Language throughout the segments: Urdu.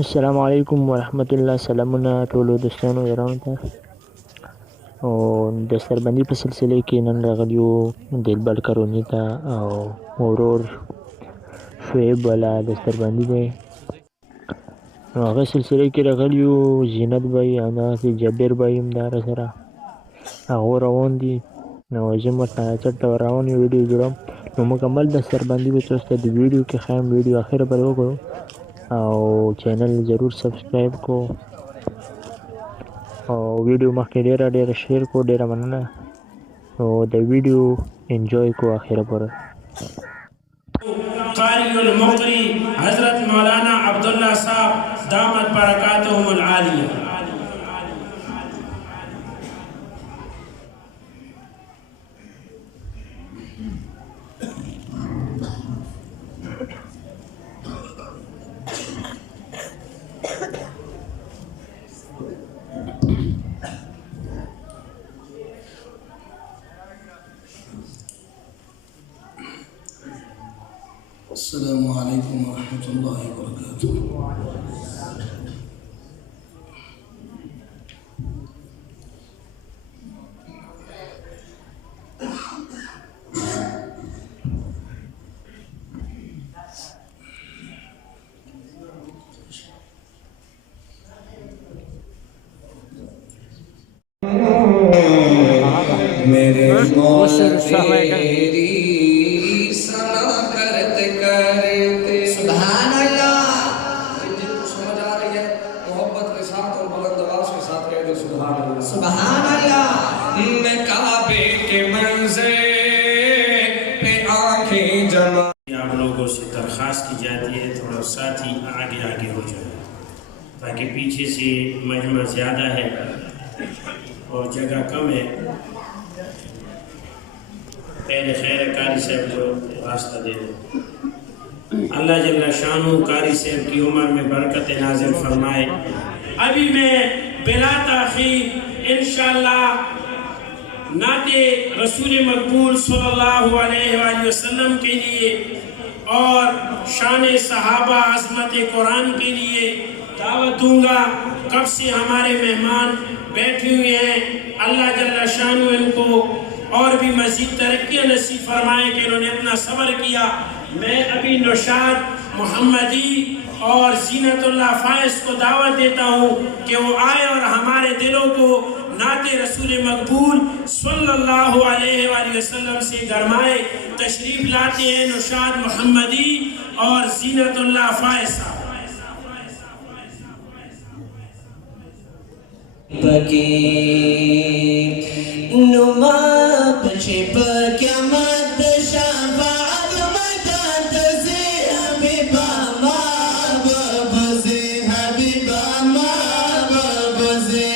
السلام علیکم ورحمۃ اللہ. سلامونه ټولو دوستانو یارانو ته. او د سربندي په سلسله کې نن راغلی یو دلبر کرونې ته او ورور شعیب والا د سربندي دی. نو هغه سلسله کې راغلی یو زینت بھائی او دغسې جبیر بھائی هم دا راسره هغو روان دي. نو زه هم ورته چټ روان یم ویډیو جوړوم. نو مکمل د سربندي به تاسو ته د ویډیو کې ښایم. ویډیو اخره پورې وګورو او چینل ضرور سبسکرایب کو او ویډیو مخکې ډیره شیر کو. ډیره مننه. نو د ویډیو انجوای کو اخره پورې. قاری المقری حضرت مولانا عبداللہ صاحب دامت برکاتہم العالیہ. السلام علیکم ورحمۃ اللہ وبرکاتہ. میرے مولا تیری سنا کرتے کرتے سبحان اللہ. جن کو سمجھ آ رہی ہے محبت کے ساتھ اور بلند آواز کے ساتھ کہہ دو سبحان اللہ. سبحان اللہ. میں کعبے کے منظر پہ آنکھیں جما. آپ لوگوں سے درخواست کی جاتی ہے تھوڑا ساتھی آگے ہو جائے تاکہ پیچھے سے مجمع زیادہ ہے اور جگہ کم ہے. پہلے خیر قاری صاحب کو راستہ دے دیں. اللہ جل شانہ قاری صاحب کی عمر میں برکت نازل فرمائے. ابھی میں بلا تاخیر انشاءاللہ نعت رسول مقبول صلی اللہ علیہ وآلہ وسلم کے لیے اور شان صحابہ عظمت قرآن کے لیے دعوت دوں گا. کب سے ہمارے مہمان بیٹھے ہوئے ہیں. اللہ جل شانہ ان کو اور بھی مزید ترقی نصیب فرمائے کہ انہوں نے اپنا صبر کیا. میں ابھی نوشاد محمدی اور زینت اللہ فائز کو دعوت دیتا ہوں کہ وہ آئے اور ہمارے دلوں کو نعت رسول مقبول صلی اللہ علیہ وآلہ وسلم سے گرمائے. تشریف لاتے ہیں نوشاد محمدی اور زینت اللہ فائز صاحب. نما پچھے پکیا مت شفاعت مدد سے حبیبا محبوب سے حبیبا محبوب سے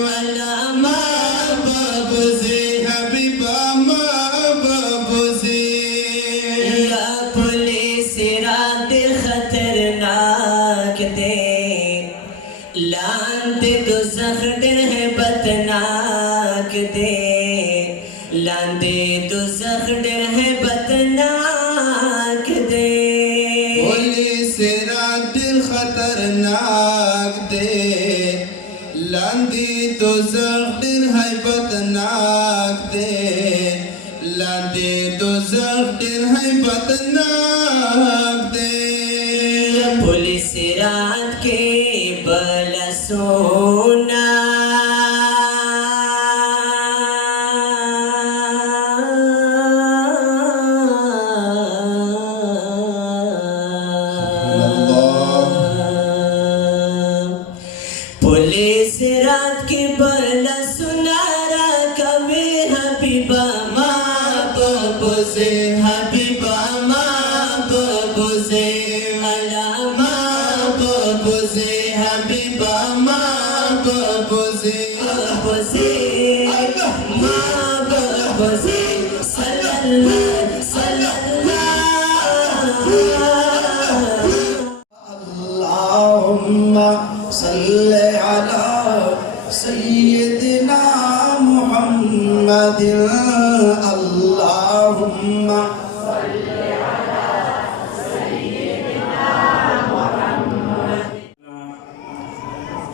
والا محبوب سے حبیبا محبوب سے. یا پولیس رات خطرناک دے لاندے دوزخ ڈر ہے بدناک دے لاندے دوزخ ڈر ہے بدناک دے. پولیس رات دل خطرناک دے لاندی دوزخ ڈر ہے بدناک دے لاندی دوزخ ڈر ہے بدناک دے. پولیس رات کے بلا سونا پولیس رات کے بلا سنارا کبھی حبیبا محبوب سے حبیبا محبوب سے اللہ محبوب سے حبیبا محبوب سے محبوب سے محبوب سے صلی اللہ صلی اللہ. اللہم صلی علی سیدنا محمد. اللہم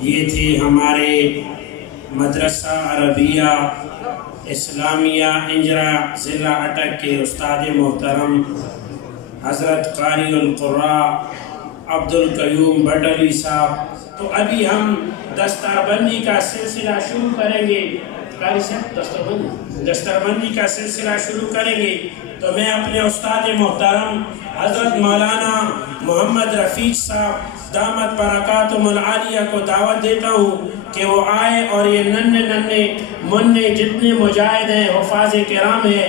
یہ تھے ہمارے مدرسہ عربیہ اسلامیہ انجرا ضلع اٹک کے استاد محترم حضرت قاری القراء عبدالقیوم بٹلی صاحب۔ تو ابھی ہم دستاربندی کا سلسلہ شروع کریں گے۔ قاری صاحب دستاربندی کا سلسلہ شروع کریں گے، تو میں اپنے استاد محترم حضرت مولانا محمد رفیق صاحب دامت برکاتہم العالیہ کو دعوت دیتا ہوں کہ وہ آئے اور یہ ننھے مننے جتنے مجاہد ہیں حفاظ کرام ہیں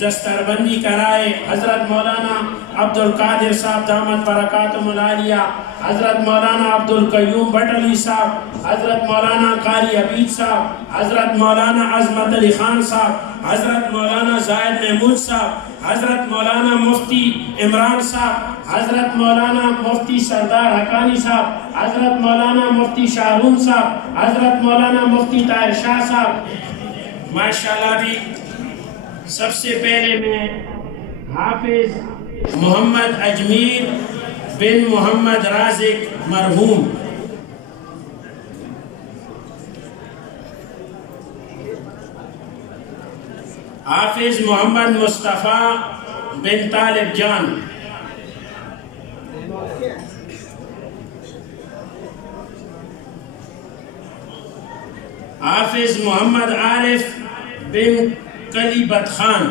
دستربندی کرائے۔ حضرت مولانا عبدالقادر صاحب دامت برکاتہم العالیہ، حضرت مولانا عبدالقیوم بٹلی صاحب، حضرت مولانا قاری عبید صاحب، حضرت مولانا عظمت علی خان صاحب، حضرت مولانا زاہد محمود صاحب، حضرت مولانا مفتی عمران صاحب، حضرت مولانا مفتی سردار حقانی صاحب، حضرت مولانا مفتی شاہرون صاحب، حضرت مولانا مفتی طاہر شاہ صاحب۔ ماشاءاللہ بھی سب سے پہلے میں حافظ محمد اجمیر بن محمد رازق مرحوم، حافظ محمد مصطفیٰ بن طالب جان، حافظ محمد عارف بن گلی بدخان،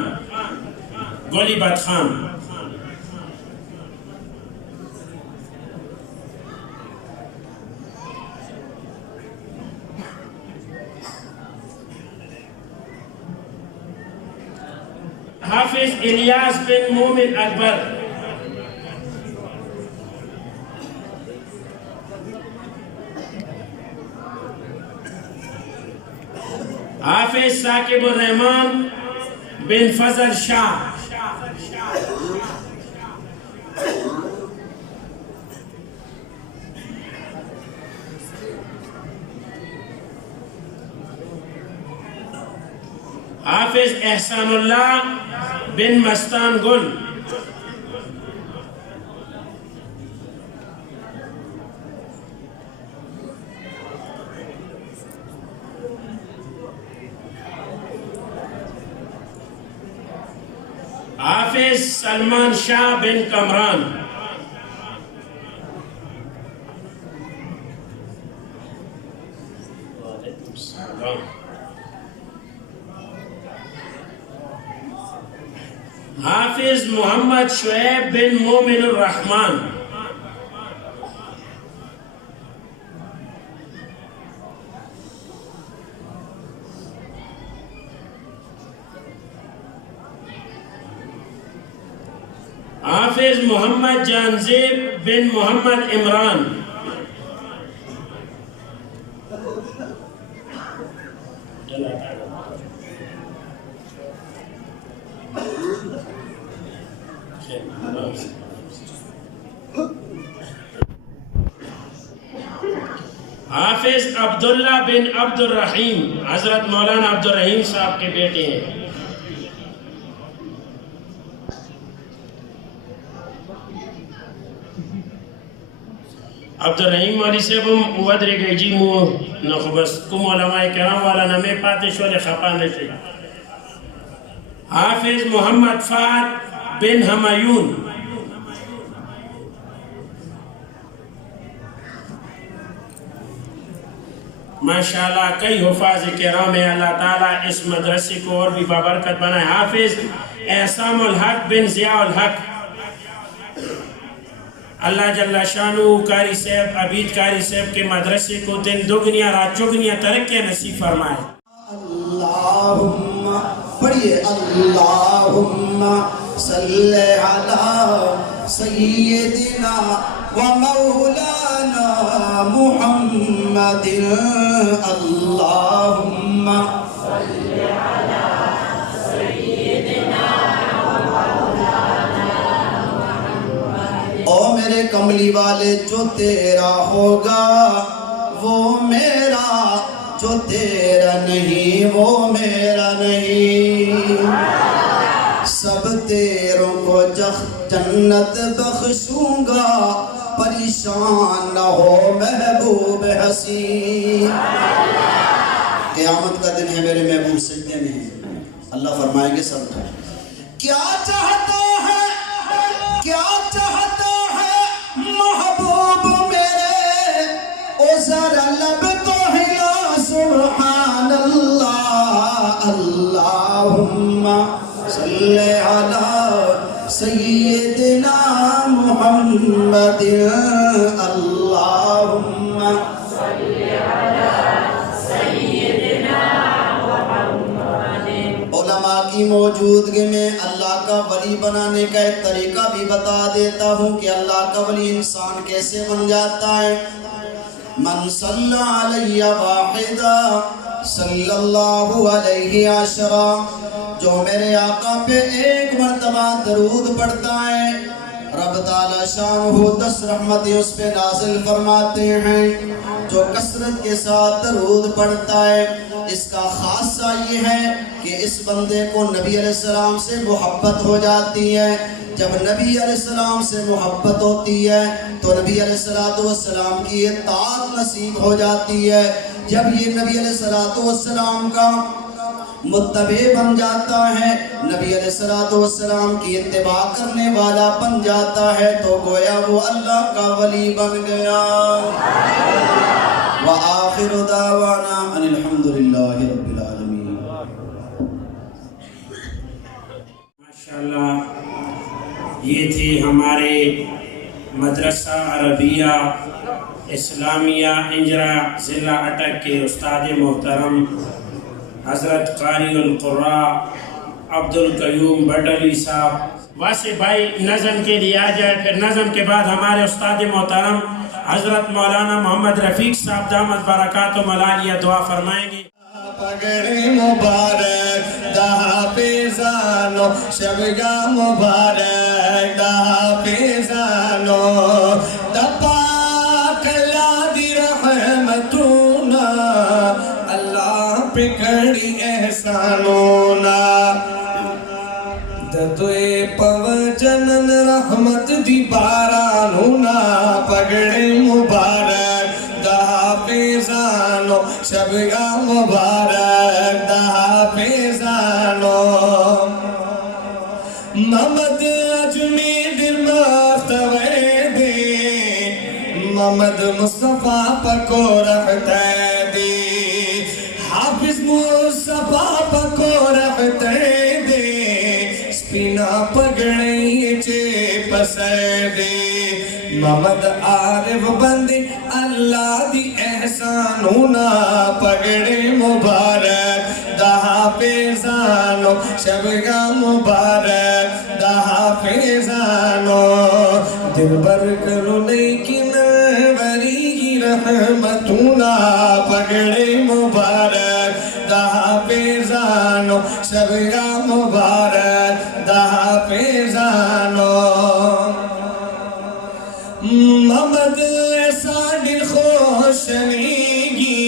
حافظ الیاس بن مومن اکبر، حافظ ثاقب الرحمن بن فضل شاہ، حافظ احسان اللہ بن مستان گل، حافظ سلمان شاہ بن کمران، حافظ محمد شعیب بن مومن الرحمن، حافظ محمد جانزیب بن محمد عمران، حافظ عبداللہ بن عبد الرحیم، حضرت مولانا عبد الرحیم صاحب کے بیٹے ہیں۔ عبد الرحیم والی صاحب ہم ودرے گئی جی مو نخبس کم علماء کرام والا نمی پاتے شوال خفا نشے۔ حافظ محمد فہد بن ہمایون، ماشاءاللہ کئی حفاظ کرام ہیں، اللہ تعالیٰ اس مدرسے کو اور بھی بابرکت بنائے۔ حافظ احسام الحق بن ضیاء الحق، اللہ جل شانہ قاری صاحب عبید قاری صاحب کے مدرسے کو دن دگنیا رات چگنیا ترقی نصیب فرمائے۔ اللہم پڑھئے اللہم صلی علی سیدنا و مولانا محمد، اللہم صلی علی سیدنا و مولانا محمد۔ او میرے کملی والے جو تیرا ہوگا وہ میرا، جو تیرا نہیں وہ میرا نہیں، سب تیروں کو جنت بخشوں گا پریشان نہ ہو محبوب حسین. قیامت کا دن ہے میرے محبوب سجدے میں ہیں. اللہ فرمائیں گے سب کیا چاہتا ہے محبوب میرے او ذرا لب تو ہلا سبحان اللہ. اللہم صلی علی سیدنا محمد. اللہم علماء کی موجودگی میں اللہ کا ولی بنانے کا ایک طریقہ بھی بتا دیتا ہوں کہ اللہ کا ولی انسان کیسے بن جاتا ہے. من صلی علی واحدہ صلی اللہ علیہ عشرہ. جو میرے آقا پہ ایک مرتبہ درود پڑھتا ہے رب تعالی شانہ 10 رحمتیں اس پہ نازل فرماتے ہیں. جو کثرت کے ساتھ درود پڑھتا ہے اس کا خاصہ یہ ہے کہ اس بندے کو نبی علیہ السلام سے محبت ہو جاتی ہے. جب نبی علیہ السلام سے محبت ہوتی ہے تو نبی علیہ السلام کی اطاعت نصیب ہو جاتی ہے. جب یہ نبی علیہ السلام کا متبع بن جاتا ہے, نبی علیہ السلام کی اتباع کرنے والا بن جاتا ہے, تو گویا وہ اللہ کا ولی بن گیا. وآخر دعوانا ان الحمدللہ رب العالمین. ماشاءاللہ یہ تھی ہمارے مدرسہ عربیہ اسلامیہ انجرا ضلع اٹک کے استاد محترم حضرت قاری القراء عبد القیوم بٹلی صاحب. واسع بھائی نظم کے لیے آ جائے, پھر نظم کے بعد ہمارے استاد محترم حضرت مولانا محمد رفیق صاحب دامت برکاتہم العالیہ دعا فرمائیں گے. پگڑی مبارک دہا پیزانو شبگا مبارک دہا پیزانو دپاک اللہ دی رحمتونا اللہ پکڑی احسانونا ددوے پوجنن رحمت دی بارانونا پگڑی مبارک دہا پیزانو شبگا مبارک دہا پیزانو محمد اجمیر در مختوے دے محمد مصطفیٰ پکو رحمتے دے حافظ مصطفیٰ پکو رحمتے دے سپینا پگڑی چے پسے دے محمد عارف بندی اللہ دی احسانونا پگڑی مبارک دہا پیزانو شبگا مبارک دہا پیزانو دل بر کرو لیکن وری رحمتونا پگڑی مبارک دہا پیزانو شبگا مبارک دہا پیزانو محمد ایسا دل خوشنیگی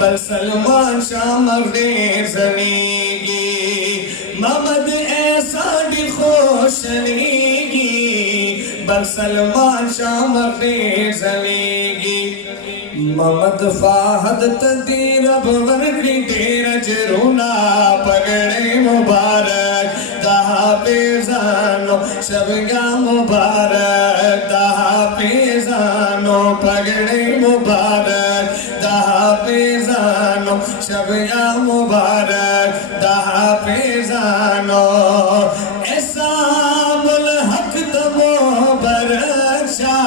بل سلمان شاہ مرد زنیگی محمد ایسا دل خوشنیگی بل سلمان شاہ مرد زنیگی محمد فاہد تدی رب ورگی دیر جرونا پگڑی مبارک دہا پیزانو شبگا مبارک دہا پیزانو پگڑی مبارک دہا پیزانو شبگا مبارک دہا پیزانو ایسا ملحق دمو برکشا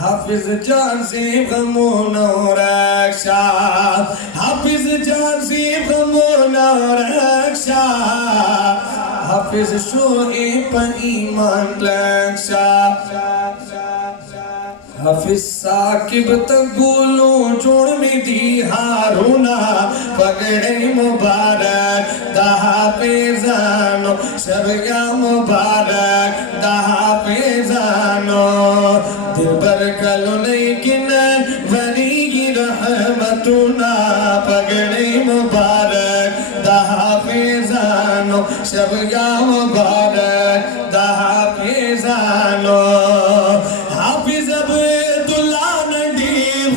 حافظ جان زیب غمون رکشا حافظ جان زیب غمون رکشا حافظ شوئی پا ایمان لکشا حافظ ساکب تگولو جوڑ میں دی ہارونا پگڑی مبارک دہا پیزانو شبگا مبارک دہا پیزانو دل بر کلو لیکن وری رحمتونا پگڑی مبارک دہا پیزانو شبگا مبارک دہا پیزانو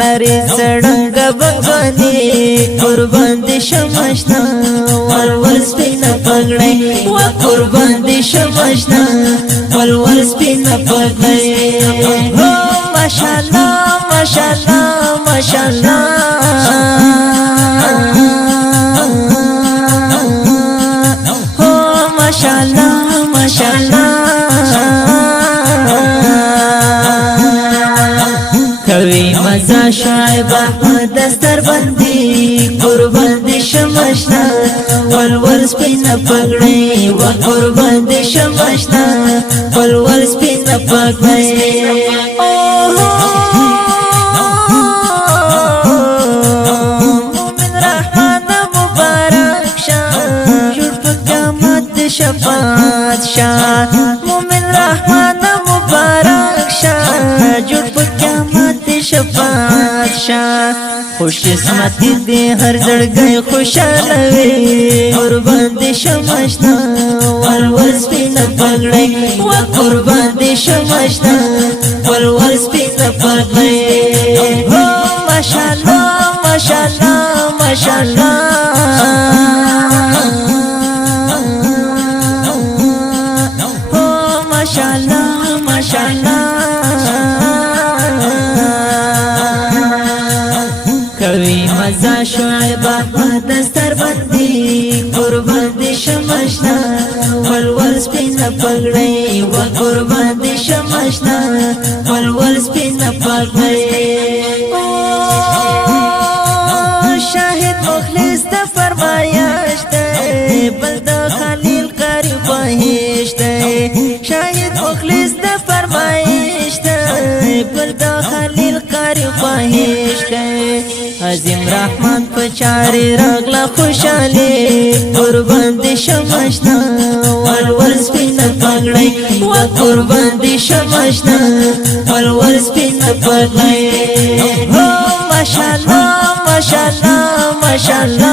لري سړنګ بغونی قربان دي شمشنا ور سپین پګړې و قربان دي شمشنا ور سپین پګړې هو ماشاءالله ماشاءالله ماشاءالله هو ماشاءالله ماشاءالله کوي مزا شعیب احمد دستر بندي قربان دي شمشنا ور سپین پګړې و قربان دي شمشنا ور سپین پګړې مومن رحمان مبارک شاه جوړ په قیامت شفاعت شاه مومن رحمان مبارک شاه جوړ په قیامت شفاعت شاه خوش قسمت دې هر زړګي خوشاله وي قربان دي شمشنا ور سپین پګړې و قربان دي شمشنا ور سپین پګړې هو ماشاءالله ماشاءالله ماشاءالله هو ماشاءالله ماشاءالله کوي مزا شعیب احمد دستر بندي قربان دي شمشنا ور سپین پګړې و قربان دي شمشنا ور سپین پګړې شاهد مخلص د فرمایش ده بل د خلیل قاری بهشت ده شاهد مخلص د فرمایش ده بل د خلیل قاری بهشت ده عظیم رحمان په چارې راغله خوشالي قربان دي شمشنا ور سپین پګړې و قربان دي شمشنا ور سپین پګړې هو ماشاءالله ماشاءالله ماشاءالله